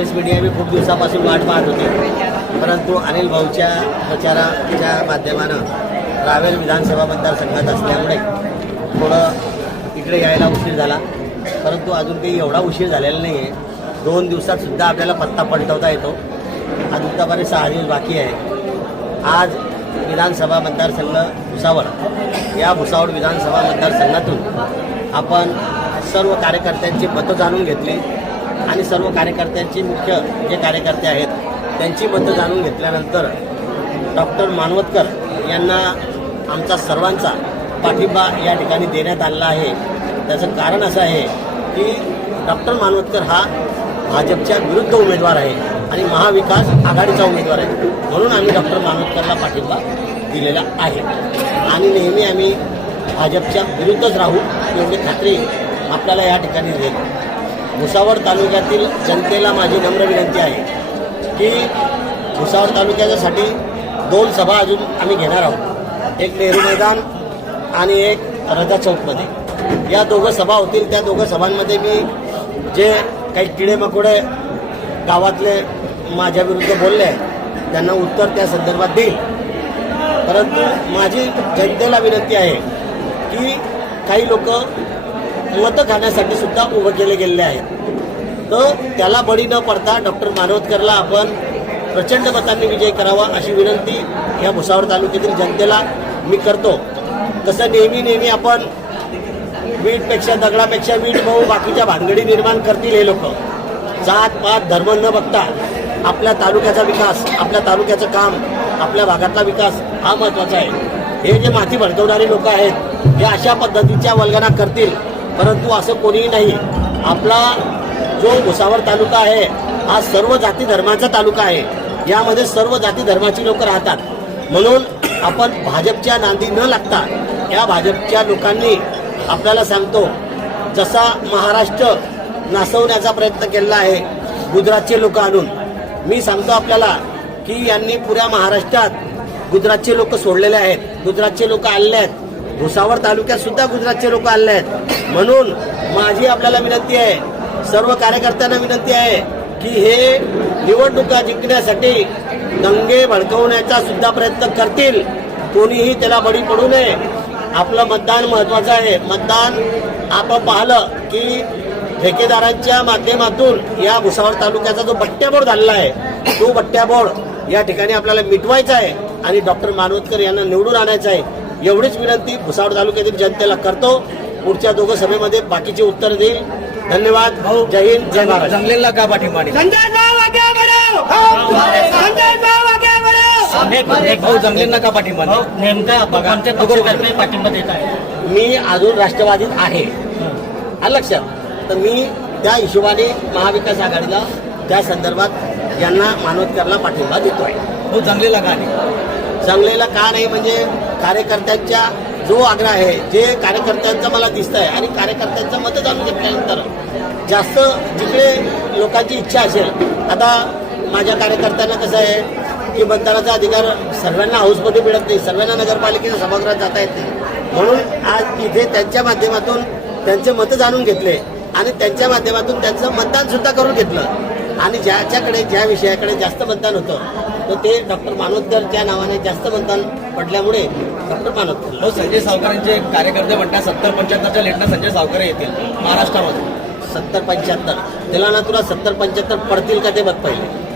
Press media मी खूप दिवसापासून वाट पाहत होते. परंतु अनिल भाऊच्या प्रचाराच्या माध्यमानं रावेर विधानसभा मतदारसंघात असल्यामुळे थोडं इकडे यायला उशीर झाला. परंतु अजून काही एवढा उशीर झालेला नाही आहे दोन दिवसातसुद्धा आपल्याला पत्ता पलटवता येतो. अजून तर सहा दिवस बाकी आहे. आज विधानसभा मतदारसंघ भुसावळ. या भुसावळ विधानसभा मतदारसंघातून आपण सर्व कार्यकर्त्यांची मतं जाणून घेतली. आणि सर्व कार्यकर्त्यांची मुख्य जे कार्यकर्ते आहेत त्यांची मतं जाणून घेतल्यानंतर डॉक्टर मानवतकर यांना आमचा सर्वांचा पाठिंबा या ठिकाणी देण्यात आलेला आहे. त्याचं कारण असं आहे की डॉक्टर मानवतकर हा भाजपच्या विरुद्ध उमेदवार आहे आणि महाविकास आघाडीचा उमेदवार आहे. म्हणून आम्ही डॉक्टर मानवतकरला पाठिंबा दिलेला आहे. आणि नेहमी आम्ही भाजपच्या विरुद्धच राहू एवढी खात्री आपल्याला या ठिकाणी देत. भुसावळ तालुक्यातील जनतेला माझी नम्र विनंती आहे की भुसावळ तालुक्याच्यासाठी दोन सभा अजून आम्ही घेणार आहोत. एक नेहरू मैदान आणि एक रजा चौकमध्ये. या दोघं सभा होतील त्या दोघं सभांमध्ये मी जे काही किडे मकोडे गावातले माझ्या विरुद्ध बोलले त्यांना उत्तर त्या संदर्भात देईल. परंतु माझी जनतेला विनंती आहे की काही लोक मतं खाण्यासाठी सुद्धा उभं केले गेलेले आहेत. तर त्याला बळी न पडता डॉक्टर मानवतकरला आपण प्रचंड मतांनी विजय करावा अशी विनंती या भुसावळ तालुक्यातील जनतेला मी करतो. तसं नेहमी नेहमी आपण वीटपेक्षा दगडापेक्षा वीट भाऊ बाकीच्या भानगडी निर्माण करतील हे लोक. जात पात धर्म न बघता आपल्या तालुक्याचा विकास आपल्या तालुक्याचं काम आपल्या भागातला विकास हा महत्त्वाचा आहे. हे जे माती भडकवणारे लोक आहेत हे अशा पद्धतीच्या वल्गना करतील परंतु असं कोणीही नाही. आपला जो भुसावळ तालुका आहे हा सर्व जाती धर्माचा तालुका आहे. यामध्ये सर्व जाती धर्माची लोक राहतात. म्हणून आपण भाजपच्या नांदी न लागता या भाजपच्या लोकांनी आपल्याला सांगतो जसा महाराष्ट्र नासवण्याचा प्रयत्न केलेला आहे गुजरातचे लोक आणून. मी सांगतो आपल्याला की यांनी पुऱ्या महाराष्ट्रात गुजरातचे लोक सोडलेले आहेत. गुजरातचे लोक आलेले आहेत. भुसावळ तालुक्यात सुद्धा गुजरातचे लोक आले आहेत. म्हणून माझी आपल्याला विनंती आहे सर्व कार्यकर्त्यांना विनंती आहे की हे निवडणुका जिंकण्यासाठी दंगे भडकवण्याचा सुद्धा प्रयत्न करतील. कोणीही त्याला बळी पडू नये. आपलं मतदान महत्वाचं आहे. मतदान आपण पाहिलं की ठेकेदारांच्या माध्यमातून या भुसावळ तालुक्याचा जो बट्ट्याबोळ झालेला आहे तो बट्ट्याबोळ या ठिकाणी आपल्याला मिटवायचा आहे आणि डॉक्टर मानवतकर यांना निवडून आणायचं आहे. एवढीच विनंती भुसावळ तालुक्यातील जनतेला करतो. पुढच्या दोघं सभेमध्ये बाकीचे उत्तर देईल. धन्यवाद. जय हिंद जय महाराष्ट्र. जंगलेला का पाठिंबा नाही? संजय भाऊ भाऊ भाऊ जंगलेला का पाठिंबा पाठिंबा देत आहे. मी अजून राष्ट्रवादीत आहे. लक्षात? तर मी त्या हिशोबाने महाविकास आघाडीला त्या संदर्भात यांना मानवतकरला पाठिंबा देतोय. भाऊ जंगलेला का नाही चांगलेला का नाही म्हणजे कार्यकर्त्यांच्या जो आग्रह आहे जे कार्यकर्त्यांचं मला दिसत आहे आणि कार्यकर्त्यांचं मतं जाणून घेतल्यानंतर म्हणजे जास्त जिकडे लोकांची इच्छा असेल आता माझ्या कार्यकर्त्यांना कसं आहे की मतदानाचा अधिकार सर्वांना हाऊसमध्ये मिळत नाही सर्वांना नगरपालिकेच्या सभागृहात जाता येत नाही. म्हणून आज इथे त्यांच्या माध्यमातून त्यांचे मतं जाणून घेतले आणि त्यांच्या माध्यमातून त्यांचं मतदानसुद्धा करून घेतलं. आणि ज्याच्याकडे ज्या विषयाकडे जास्त मतदान होतं तर ते डॉक्टर मानोदकरच्या नावाने जास्त मतदान पडल्यामुळे डॉक्टर मानोदकर भाऊ संजय सावकरांचे कार्यकर्ते म्हणतात सत्तर पंच्याहत्तरच्या लेटना संजय सावकर येतील महाराष्ट्रामध्ये. सत्तर पंच्याहत्तर. त्याला ना तुला सत्तर पंच्याहत्तर पडतील का ते बघ पहिले